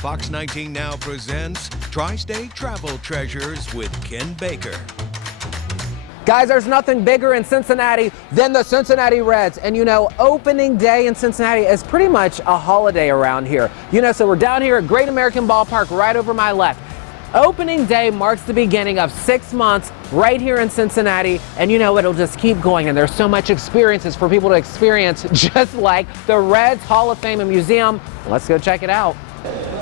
Fox 19 Now presents Tri-State Travel Treasures with Ken Baker. Guys, there's nothing bigger in Cincinnati than the Cincinnati Reds. And you know, opening day in Cincinnati is pretty much a holiday around here. You know, so we're down here at Great American Ballpark right over my left. Opening day marks the beginning of 6 months right here in Cincinnati, and you know it'll just keep going, and there's so much experiences for people to experience, just like the Reds Hall of Fame and Museum. Let's go check it out.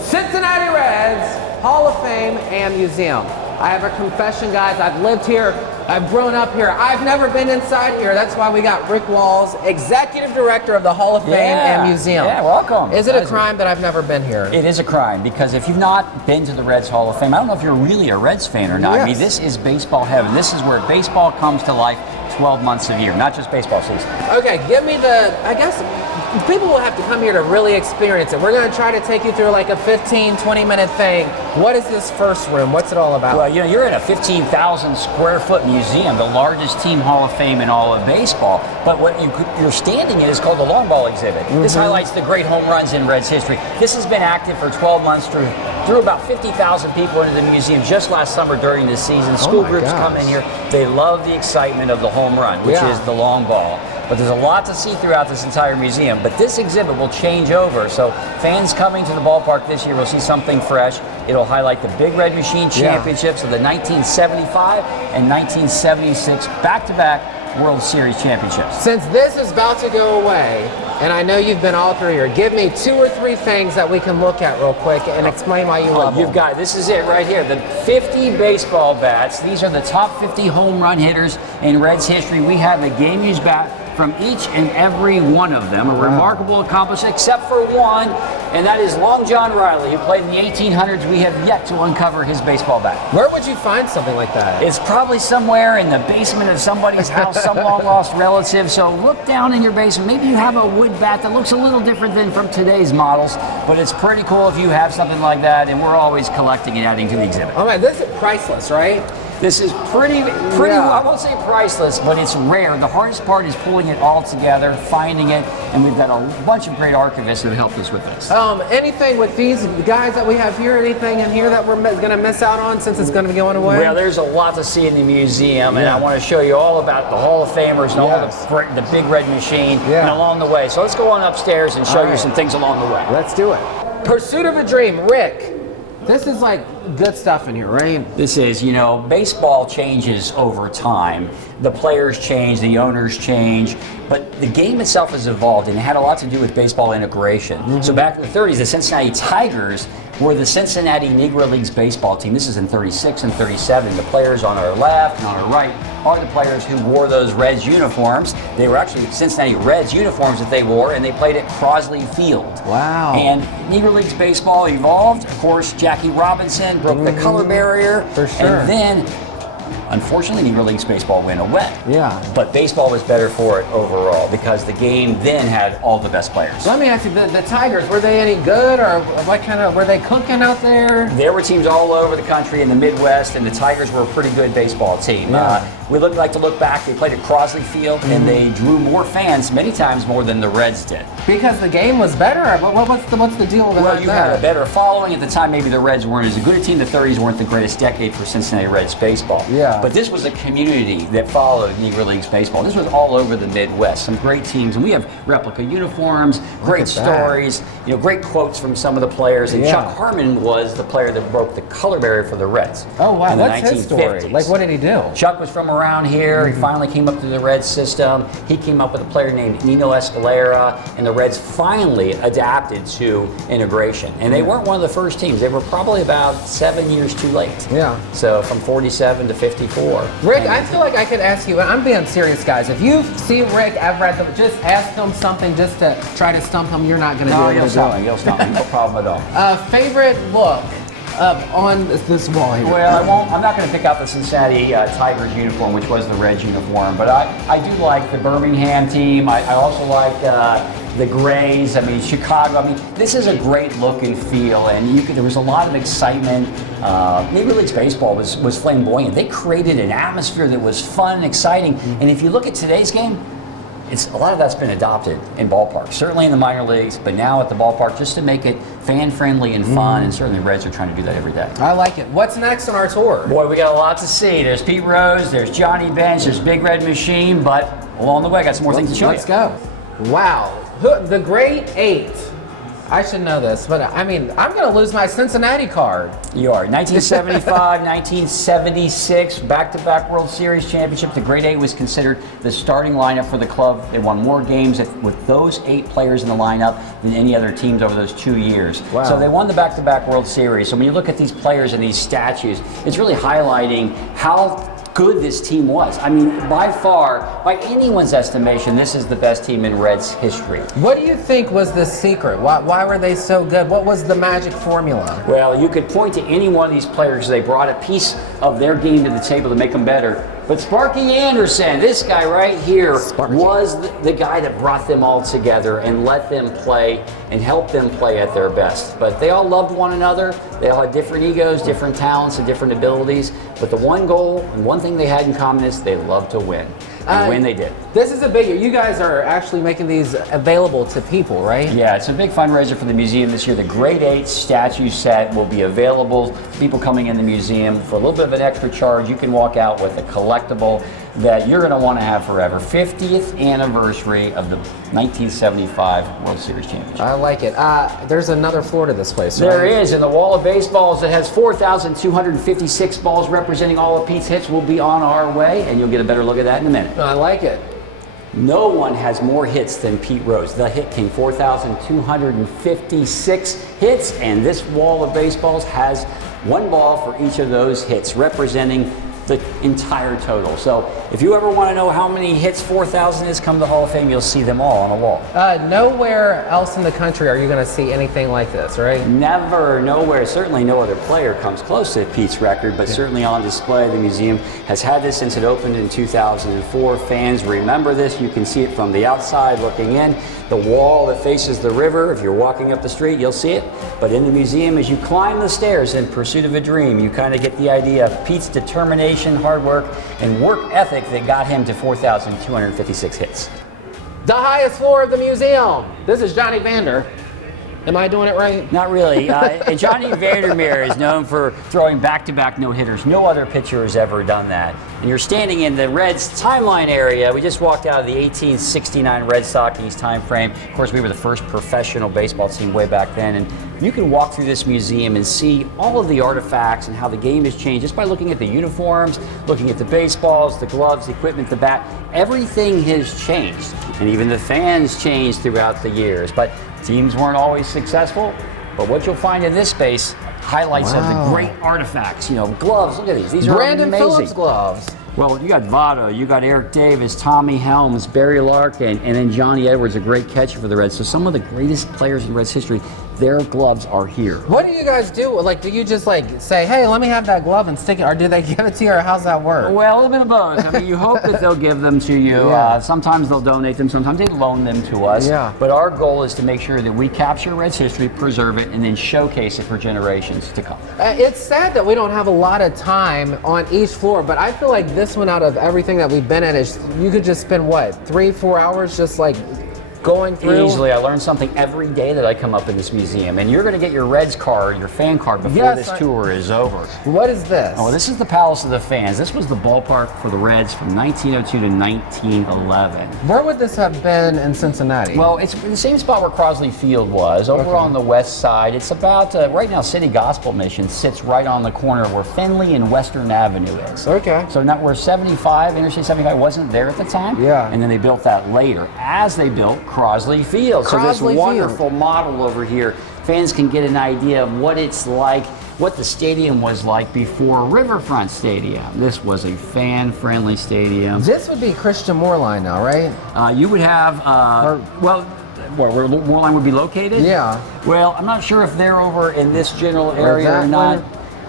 Cincinnati Reds Hall of Fame and Museum. I have a confession, guys. I've lived here, I've grown up here. I've never been inside here. That's why we got Rick Walls, Executive Director of the Hall of Fame and Museum. Yeah, welcome. Is it a crime that I've never been here? It is a crime, because if you've not been to the Reds Hall of Fame, I don't know if you're really a Reds fan or not. Yes. I mean, this is baseball heaven. This is where baseball comes to life 12 months a year, not just baseball season. Okay, give me I guess people will have to come here to really experience it. We're going to try to take you through like a 15, 20-minute thing. What is this first room? What's it all about? Well, you know, you're in a 15,000 square foot museum, the largest team Hall of Fame in all of baseball. But what you're standing in is called the long ball exhibit. Mm-hmm. This highlights the great home runs in Reds history. This has been active for 12 months, drew about 50,000 people into the museum just last summer during the season. School groups come in here. They love the excitement of the home run, which is the long ball. But there's a lot to see throughout this entire museum. But this exhibit will change over. So fans coming to the ballpark this year will see something fresh. It'll highlight the Big Red Machine championships of the 1975 and 1976 back-to-back World Series championships. Since this is about to go away, and I know you've been all through here, give me 2 or 3 things that we can look at real quick and explain why you love them. You've got, this is it right here, the 50 baseball bats. These are the top 50 home run hitters in Reds history. We have a game-used bat from each and every one of them, a remarkable accomplishment, except for one, and that is Long John Riley, who played in the 1800s. We have yet to uncover his baseball bat. Where would you find something like that? It's probably somewhere in the basement of somebody's house, some long-lost relative. So look down in your basement. Maybe you have a wood bat that looks a little different than from today's models, but it's pretty cool if you have something like that, and we're always collecting and adding to the exhibit. All right, this is priceless, right? This is pretty, I won't say priceless, but it's rare. The hardest part is pulling it all together, finding it, and we've got a bunch of great archivists that have helped us with this. Anything with these guys that we have here, anything in here that we're going to miss out on since it's going to be going away? Well, there's a lot to see in the museum, and I want to show you all about the Hall of Famers and all the Big Red Machine and along the way. So let's go on upstairs and show you some things along the way. Let's do it. Pursuit of a Dream, Rick. This is like good stuff in here, right? This is, you know, baseball changes over time. The players change, the owners change, but the game itself has evolved, and it had a lot to do with baseball integration. Mm-hmm. So back in the 30s, the Cincinnati Tigers were the Cincinnati Negro Leagues baseball team. This is in 36 and 37. The players on our left and on our right are the players who wore those Reds uniforms. They were actually Cincinnati Reds uniforms that they wore, and they played at Crosley Field. Wow. And Negro Leagues baseball evolved. Of course, Jackie Robinson broke the color barrier. For sure. And then, unfortunately, Negro Leagues baseball went away. Yeah. But baseball was better for it overall, because the game then had all the best players. Let me ask you, the Tigers, were they any good, or what kind of, were they cooking out there? There were teams all over the country in the Midwest, and the Tigers were a pretty good baseball team. Yeah. We like to look back. They played at Crosley Field, and they drew more fans, many times more than the Reds did. Because the game was better? What's the deal with that? Well, you had a better following at the time. Maybe the Reds weren't as good a team. The 30s weren't the greatest decade for Cincinnati Reds baseball. Yeah. But this was a community that followed Negro Leagues baseball. This was all over the Midwest. Some great teams, and we have replica uniforms, great stories, you know, great quotes from some of the players. And Chuck Harmon was the player that broke the color barrier for the Reds. Oh wow, in the what's his story? Like, what did he do? Chuck was from around here. He finally came up to the Reds system. He came up with a player named Nino Escalera, and the Reds finally adapted to integration. And they weren't one of the first teams. They were probably about 7 years too late. Yeah. So from 47 to 54. Rick, I feel like I could ask you, and I'm being serious, guys. If you see Rick ever at the, just ask him something just to try to stump him. You're not going to do it. You'll stop me. No problem at all. Favorite look on this wall here? Well, I'm not going to pick out the Cincinnati Tigers uniform, which was the Reds uniform, but I do like the Birmingham team. I also like the Grays. I mean, Chicago. I mean, this is a great look and feel, and there was a lot of excitement. Negro Leagues baseball was flamboyant. They created an atmosphere that was fun and exciting. And if you look at today's game, a lot of that's been adopted in ballparks, certainly in the minor leagues, but now at the ballpark, just to make it fan-friendly and fun, and certainly the Reds are trying to do that every day. I like it. What's next on our tour? Boy, we got a lot to see. There's Pete Rose, there's Johnny Bench, there's Big Red Machine, but along the way, I got some more things to show you. Let's go. Wow. The Great Eight. I should know this, but I mean, I'm going to lose my Cincinnati card. You are. 1975, 1976, back-to-back World Series championships. The Great Eight was considered the starting lineup for the club. They won more games with those 8 players in the lineup than any other teams over those 2 years. Wow. So they won the back-to-back World Series. So when you look at these players and these statues, it's really highlighting how good this team was. I mean, by far, by anyone's estimation, this is the best team in Reds history. What do you think was the secret? Why were they so good? What was the magic formula? Well, you could point to any one of these players. They brought a piece of their game to the table to make them better. But Sparky Anderson, this guy right here, was the guy that brought them all together and let them play and helped them play at their best. But they all loved one another. They all had different egos, different talents, and different abilities. But the one goal and one thing they had in common is they loved to win. And win they did. This is a big year. You guys are actually making these available to people, right? Yeah, it's a big fundraiser for the museum this year. The Great 8 statue set will be available to people coming in the museum for a little bit of an extra charge. You can walk out with a collectible that you're going to want to have forever. 50th anniversary of the 1975 World Series Championship. I like it. There's another floor to this place, right? There is. In the wall of baseballs, it has 4,256 balls representing all of Pete's hits will be on our way, and you'll get a better look at that in a minute. I like it. No one has more hits than Pete Rose. The Hit King, 4,256 hits, and this wall of baseballs has one ball for each of those hits, representing the entire total. So if you ever want to know how many hits 4,000 is come to the Hall of Fame, you'll see them all on a wall. Nowhere else in the country are you going to see anything like this, right? Never, nowhere. Certainly no other player comes close to Pete's record, but certainly on display. The museum has had this since it opened in 2004. Fans remember this. You can see it from the outside looking in. The wall that faces the river, if you're walking up the street, you'll see it. But in the museum, as you climb the stairs in pursuit of a dream, you kind of get the idea of Pete's determination, hard work, and work ethic that got him to 4,256 hits. The highest floor of the museum. This is Johnny Vander. Am I doing it right? Not really. And Johnny Vandermeer is known for throwing back-to-back no-hitters. No other pitcher has ever done that. And you're standing in the Reds timeline area. We just walked out of the 1869 Red Sox time frame. Of course, we were the first professional baseball team way back then. And you can walk through this museum and see all of the artifacts and how the game has changed just by looking at the uniforms, looking at the baseballs, the gloves, the equipment, the bat. Everything has changed. And even the fans changed throughout the years. But teams weren't always successful, but what you'll find in this space, highlights of the great artifacts. You know, gloves, look at these. These are Brandon amazing. Phillips gloves. Well, you got Votto, you got Eric Davis, Tommy Helms, Barry Larkin, and then Johnny Edwards, a great catcher for the Reds. So some of the greatest players in Reds history, their gloves are here. What do you guys do? Like, do you just like say, hey, let me have that glove and stick it, or do they give it to you, or how's that work? Well, a little bit of both. I mean, you hope that they'll give them to you. Yeah. Sometimes they'll donate them, sometimes they loan them to us. Yeah. But our goal is to make sure that we capture Reds history, preserve it, and then showcase it for generations to come. It's sad that we don't have a lot of time on each floor, but I feel like this one, out of everything that we've been in, is you could just spend what, 3-4 hours just like going through? Easily. I learn something every day that I come up in this museum. And you're going to get your Reds card, your fan card, before this tour is over. What is this? Oh, this is the Palace of the Fans. This was the ballpark for the Reds from 1902 to 1911. Where would this have been in Cincinnati? Well, it's the same spot where Crosley Field was, over on the west side. It's about, right now, City Gospel Mission sits right on the corner where Findlay and Western Avenue is. Okay. So not where 75, Interstate 75 wasn't there at the time. Yeah. And then they built that later, as they built Crosley Field. So this Crosley wonderful model over here, fans can get an idea of what it's like, what the stadium was like before Riverfront Stadium. This was a fan-friendly stadium. This would be Christian Moorline now, right? You would have, where Moorline would be located? Yeah. Well, I'm not sure if they're over in this general area or not.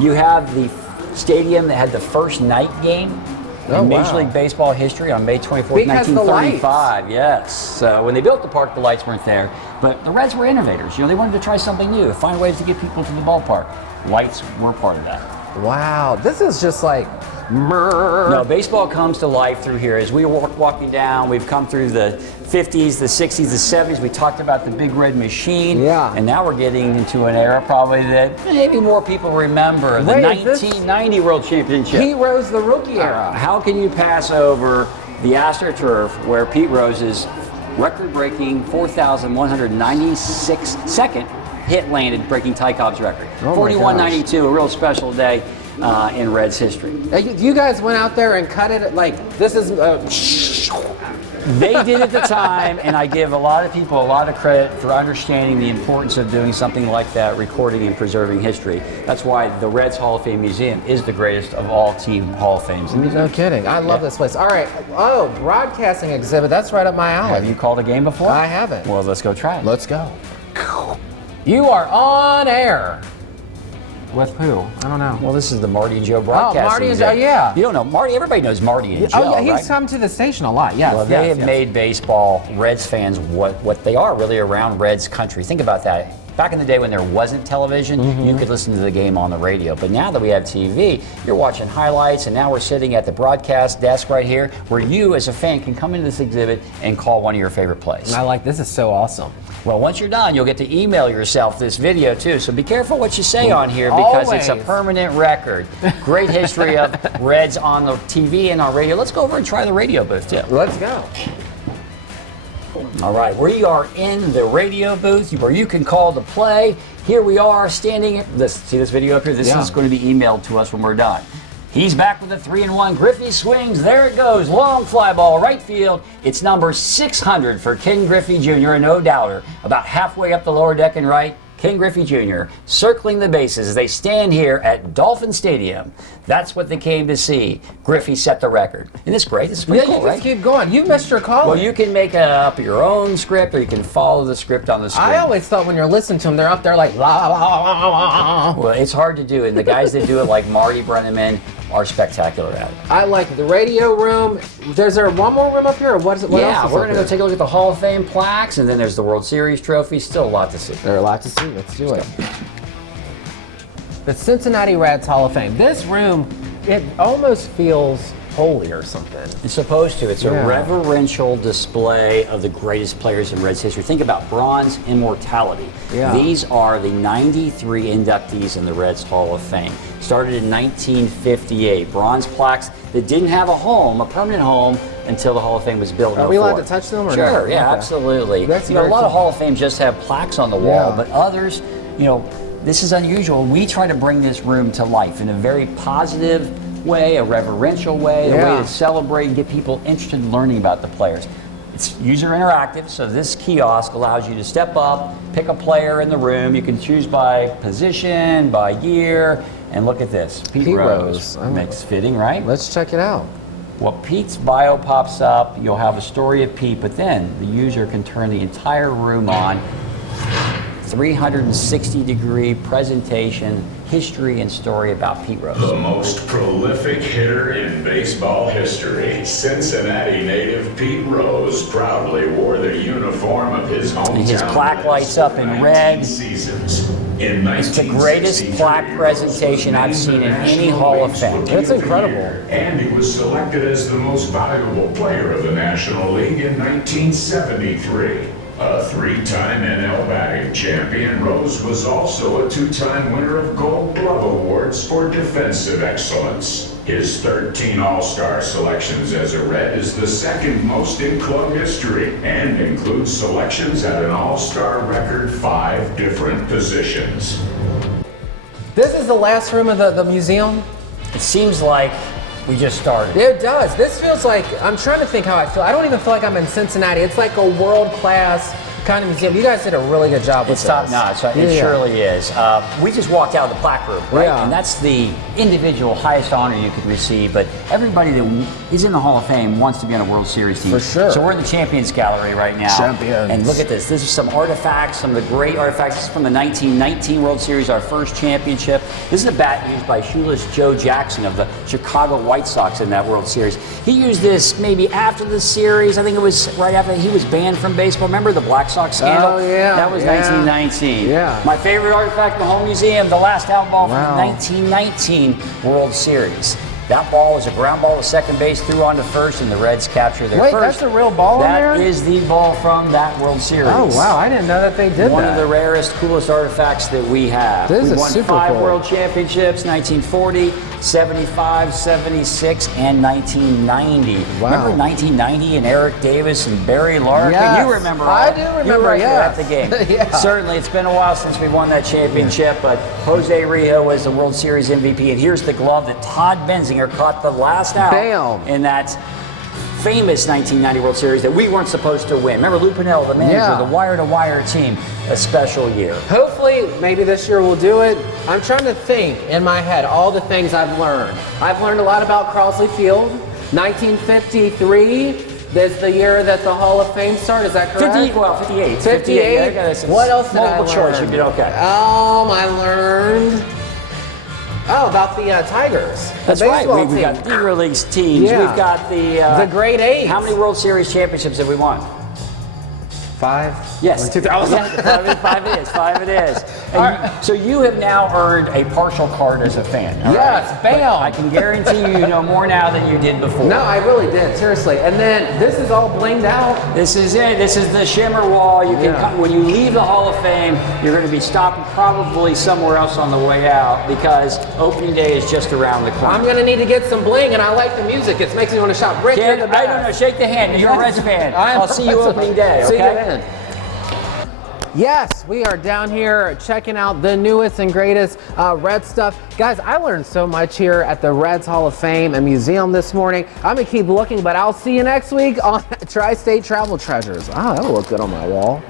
You have the stadium that had the first night game in Major League Baseball history on May 24th, 1935. Yes. So when they built the park, the lights weren't there. But the Reds were innovators. You know, they wanted to try something new, find ways to get people to the ballpark. Lights were part of that. Wow. This is just like, No, baseball comes to life through here. As we were walking down, we've come through the 50s, the 60s, the 70s. We talked about the Big Red Machine. Yeah. And now we're getting into an era probably that maybe more people remember. The 1990 World Championship. Pete Rose, the rookie era. How can you pass over the AstroTurf where Pete Rose's record-breaking 4,196 second hit landed, breaking Ty Cobb's record. Oh 41-92, a real special day in Reds history. You guys went out there and cut it like this is. They did at the time, and I give a lot of people a lot of credit for understanding the importance of doing something like that, recording and preserving history. That's why the Reds Hall of Fame Museum is the greatest of all team Hall of Fames. No kidding. I love this place. All right. Oh, broadcasting exhibit. That's right up my alley. Have you called a game before? I haven't. Well, let's go try it. Let's go. You are on air. With who? I don't know. Well, this is the Marty and Joe broadcasting. Oh, Marty and Joe, yeah. You don't know Marty. Everybody knows Marty and Joe. Oh, yeah, he's right? come to the station a lot. Yes. Well, they have made baseball Reds fans what they are really around Reds country. Think about that. Back in the day when there wasn't television, you could listen to the game on the radio. But now that we have TV, you're watching highlights, and now we're sitting at the broadcast desk right here where you as a fan can come into this exhibit and call one of your favorite plays. I like this. Is so awesome. Well, once you're done, you'll get to email yourself this video too. So be careful what you say on here because it's a permanent record. Great history of Reds on the TV and on radio. Let's go over and try the radio booth too. Let's go. All right, we are in the radio booth where you can call the play. Here we are standing. See this video up here? This is going to be emailed to us when we're done. He's back with a 3-1. Griffey swings. There it goes. Long fly ball, right field. It's number 600 for Ken Griffey Jr., no doubter. About halfway up the lower deck and right, Ken Griffey Jr. circling the bases as they stand here at Dolphin Stadium. That's what they came to see. Griffey set the record. Isn't this great? This is pretty cool, you right? just keep going. You missed your call. Well, you can make up your own script or you can follow the script on the screen. I always thought when you're listening to them, they're up there like, la, la, la, la, la. Well, it's hard to do, and the guys that do it, like Marty Brenneman, are spectacular at it. I like the radio room. Is there one more room up here, or what is it? What else is we're up going to go here? take a look at the Hall of Fame plaques, and then there's the World Series trophies. Still a lot to see. There's a lot to see. Let's do it. The Cincinnati Reds Hall of Fame. This room, it almost feels holy or something. It's supposed to. It's a reverential display of the greatest players in Reds history. Think about bronze immortality. Yeah. These are the 93 inductees in the Reds Hall of Fame. Started in 1958. Bronze plaques that didn't have a home, a permanent home, until the Hall of Fame was built. Are we allowed to touch them or Sure, not? yeah, Okay. absolutely. That's a lot cool. of Hall of Fame just have plaques on the wall, Yeah. but others, this is unusual. We try to bring this room to life in a very positive way, a reverential way, a way to celebrate and get people interested in learning about the players. It's user interactive, so this kiosk allows you to step up, pick a player in the room. You can choose by position, by year, and look at this. Pete Rose. Makes fitting, right? Let's check it out. Well, Pete's bio pops up. You'll have a story of Pete, but then the user can turn the entire room on. 360-degree presentation, history and story about Pete Rose. The most prolific hitter in baseball history, Cincinnati native Pete Rose proudly wore the uniform of his hometown. And his plaque lights up in red. Seasons. It's the greatest plaque presentation I've seen in any Hall of Fame. It's incredible. And he was selected as the most valuable player of the National League in 1973. A three-time NL batting champion, Rose was also a two-time winner of Gold Glove Awards for defensive excellence. His 13 All-Star selections as a Red is the second most in club history and includes selections at an All-Star record 5 different positions. This is the last room of the museum? It seems like we just started. It does. This feels like, I'm trying to think how I feel. I don't even feel like I'm in Cincinnati. It's like a world-class kind of museum. You guys did a really good job with It's top notch. It surely is. We just walked out of the plaque room, right? Yeah. And that's the individual highest honor you could receive. But everybody that is in the Hall of Fame wants to be on a World Series team. For sure. So we're in the Champions Gallery right now. Champions. And look at this. This is some artifacts, some of the great artifacts. This is from the 1919 World Series, our first championship. This is a bat used by shoeless Joe Jackson of the Chicago White Sox in that World Series. He used this maybe after the series. I think it was right after he was banned from baseball. Remember the Black Sox scandal? Oh, yeah. That was 1919. Yeah. My favorite artifact in the whole museum, the last out ball from Wow. the 1919 World Series. That ball is a ground ball to second base, through onto first, and the Reds capture their first. Wait, that's a real ball in there? That is the ball from that World Series. Oh, wow. I didn't know that they did that. One of the rarest, coolest artifacts that we have. This we is won super 5 cool. World Championships, 1940, 75, 76, and 1990. Wow. Remember 1990 and Eric Davis and Barry Larkin? Yes. You remember all. I do remember, You were right there yes. at the game. Yeah. Certainly, it's been a while since we won that championship, but Jose Rio was the World Series MVP, and here's the glove that Todd Benzinger caught the last out in that famous 1990 World Series that we weren't supposed to win. Remember Lou Piniella, the manager, the wire-to-wire team, a special year. Hopefully, maybe this year we'll do it. I'm trying to think in my head all the things I've learned. I've learned a lot about Crosley Field. 1953 is the year that the Hall of Fame started. Is that correct? 58. 58. Yeah, What else did I learn? Multiple choice, you did okay. I learned about the Tigers. That's right. We've got Negro Leagues teams. Yeah. We've got the Great Eight. How many World Series championships have we won? 5? Yes. 5 it is. And so you have now earned a partial card as a fan. Yes, bam. I can guarantee you know more now than you did before. No, I really did, seriously. And then this is all blinged out. This is it. This is the shimmer wall. You can come, when you leave the Hall of Fame, you're going to be stopping probably somewhere else on the way out because opening day is just around the corner. I'm going to need to get some bling, and I like the music. It makes me want to shout, Rick, you're the best. I don't know. Shake the hand. You're a Reds fan. I'll see you opening day. See you Okay? then. Yes, we are down here checking out the newest and greatest Red stuff. Guys, I learned so much here at the Reds Hall of Fame and Museum this morning. I'm going to keep looking, but I'll see you next week on Tri-State Travel Treasures. Oh, that'll look good on my wall.